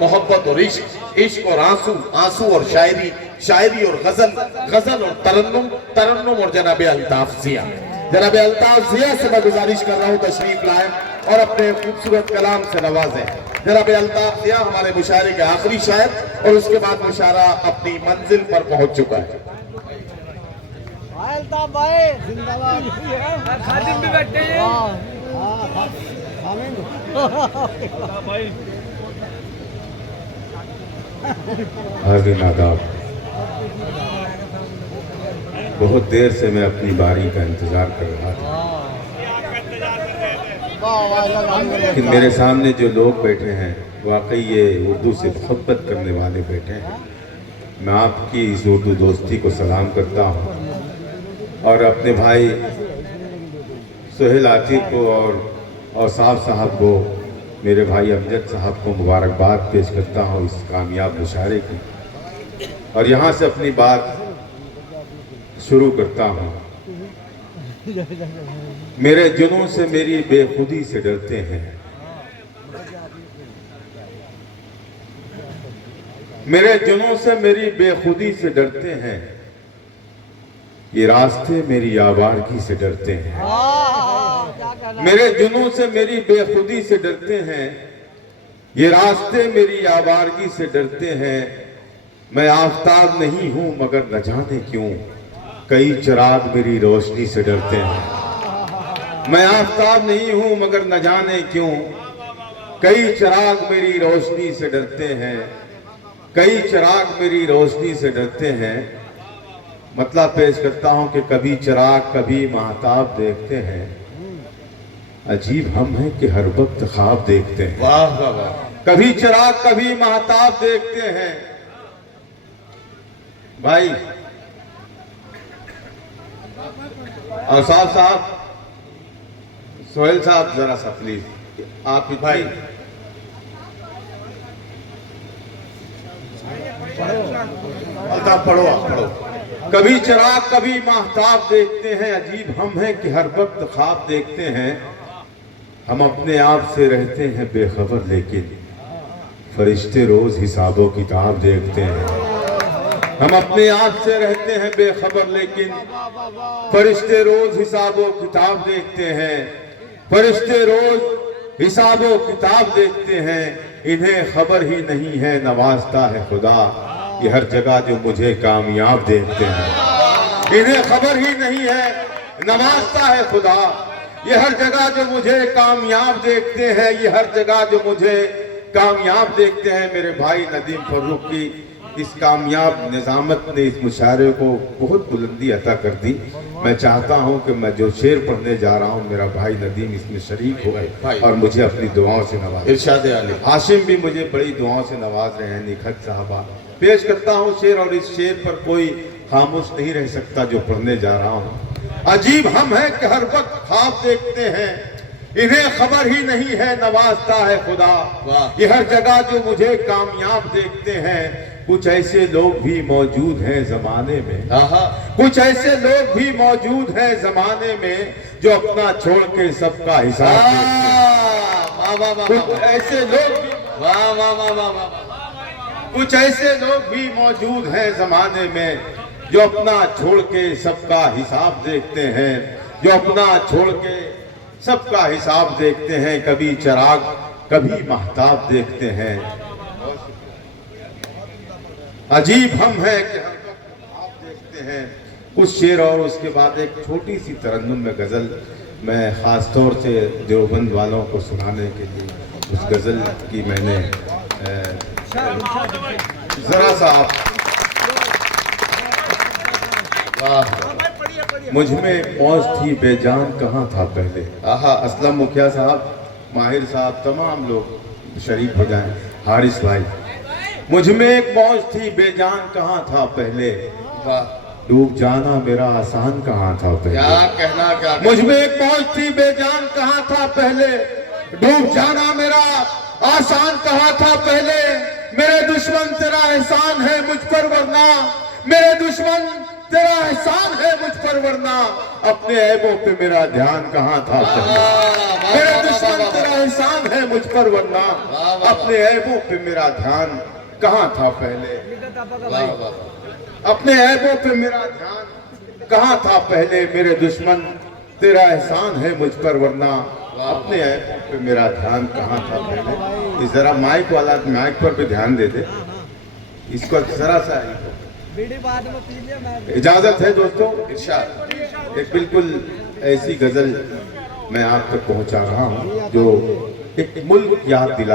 मोहब्बत और इश्क, इश्क और आंसू, आंसू और शायरी, शायरी और गजल, गजल और तरन्नुम, तरन्नुम और जनाब अल्ताफ जिया। जनाब अल्ताफ जिया से मैं गुजारिश कर रहा हूँ तशरीफ लाए और अपने खूबसूरत कलाम से नवाजें। जनाब अल्ताफ जिया हमारे मुशायरे के आखिरी शायर और उसके बाद मुशायरा अपनी मंजिल पर पहुंच चुका है। अल्ताफ भाई जिंदाबाद। खादिम भी बैठे हैं। हाज़िर आदाब, बहुत देर से मैं अपनी बारी का इंतजार कर रहा था, लेकिन मेरे सामने जो लोग बैठे हैं वाकई ये उर्दू से मोहब्बत करने वाले बैठे हैं। मैं आपकी इस उर्दू दोस्ती को सलाम करता हूँ और अपने भाई सुहेल आतिक को और औसाफ साहब को, मेरे भाई अमजद साहब को मुबारकबाद पेश करता हूँ इस कामयाब मुशायरे की, और यहाँ से अपनी बात शुरू करता हूँ। मेरे जुनून से मेरी बेखुदी से डरते हैं, मेरे जुनून से मेरी बेखुदी से डरते हैं, ये रास्ते मेरी आवारगी से डरते हैं। मेरे जुनून से मेरी बेखुदी से डरते हैं, ये रास्ते मेरी आवारगी से डरते हैं। मैं आफताब नहीं हूं मगर न जाने क्यों कई चिराग मेरी रोशनी से डरते हैं। मैं आफताब नहीं हूं मगर न जाने क्यों कई चिराग मेरी रोशनी से डरते हैं, कई चिराग मेरी रोशनी से डरते हैं। मतलब पेश करता हूं कि कभी चिराग कभी महताब देखते हैं, अजीब हम हैं कि हर वक्त ख्वाब देखते हैं। वाह वाह वाह। कभी चिराग कभी महताब देखते हैं। भाई औसाफ साहब, सोहेल साहब जरा सा प्लीज आप ही भाई अल्ताफ पढ़ो, आप पढ़ो। कभी चिराग कभी महताब देखते हैं, अजीब हम हैं कि हर वक्त ख्वाब देखते हैं। हम अपने आप से रहते हैं बेखबर लेकिन फरिश्ते रोज हिसाबो किताब देखते हैं। हम अपने आप से रहते हैं बेखबर लेकिन फरिश्ते रोज हिसाबो किताब देखते हैं। फरिश्ते रोज हिसाबो किताब देखते हैं, इन्हें खबर ही नहीं है नवाजता है खुदा ये हर जगह जो मुझे कामयाब देखते हैं। इन्हें खबर ही नहीं है नवाजता है खुदा ये हर जगह जो मुझे कामयाब देखते हैं, ये हर जगह जो मुझे कामयाब देखते हैं। मेरे भाई नदीम फर्रुख की इस कामयाब निजामत ने इस मुशायरे को बहुत बुलंदी अता कर दी। मैं चाहता हूं कि मैं जो शेर पढ़ने जा रहा हूं मेरा भाई नदीम इसमें शरीक हो और मुझे अपनी दुआओं से नवाज। इरशाद आली हाशिम भी मुझे बड़ी दुआओं से नवाज रहे हैं। निखत साहबा पेश करता हूं शेर, और इस शेर पर कोई खामोश नहीं रह सकता जो पढ़ने जा रहा हूं। अजीब हम हैं कि हर वक्त ख्वाब देखते हैं, इन्हें खबर ही नहीं है नवाजता है खुदा ये हर जगह जो मुझे कामयाब देखते हैं। कुछ ऐसे लोग भी मौजूद हैं जमाने में, कुछ ऐसे लोग भी मौजूद हैं जमाने में जो अपना छोड़ के सबका हिसाब देखते हैं। कुछ ऐसे लोग कुछ ऐसे लोग भी मौजूद हैं जमाने में जो अपना छोड़ के सबका हिसाब देखते हैं, जो अपना छोड़ के सबका हिसाब देखते हैं। कभी चिराग कभी महताब देखते हैं, अजीब हम हैं कि हर वक्त आप देखते हैं। कुछ शेर और उसके बाद एक छोटी सी तरन्नुम में गजल मैं खास तौर से देवबंद वालों को सुनाने के लिए उस गजल की मैंने जरा सा मुझ में मौज थी बेजान कहाँ था पहले। असलम मुखिया साहब, माहिर साहब, तमाम लोग शरीक हो जाएं, हारिस भाई। मुझ में एक मौज थी बेजान कहाँ था पहले, डूब जाना मेरा आसान कहाँ था पहले। क्या कहना, क्या मुझ में एक मौज थी बेजान कहाँ था पहले, डूब जाना मेरा आसान कहाँ था पहले। मेरे दुश्मन तेरा एहसान है मुझ पर वरना, मेरे दुश्मन तेरा एहसान है मुझ पर वरना, अपने ऐबों पे मेरा ध्यान कहाँ था पहले। मेरे दुश्मन तेरा एहसान एहसान है मुझ पर, वरना अपने ऐबों पे मेरा ध्यान कहाँ था पहले। अपने ऐबों पे मेरा ध्यान कहाँ था पहले, मेरे दुश्मन तेरा एहसान है मुझ पर, वरना अपने ऐबों पे मेरा ध्यान कहाँ था पहले। इस जरा माइक वाला माइक पर भी ध्यान दे दे, इसको जरा सा इजाजत है दोस्तों। इरशाद एक बिल्कुल ऐसी गजल मैं आप तक पहुंचा रहा हूं जो एक मुल्क याद दिला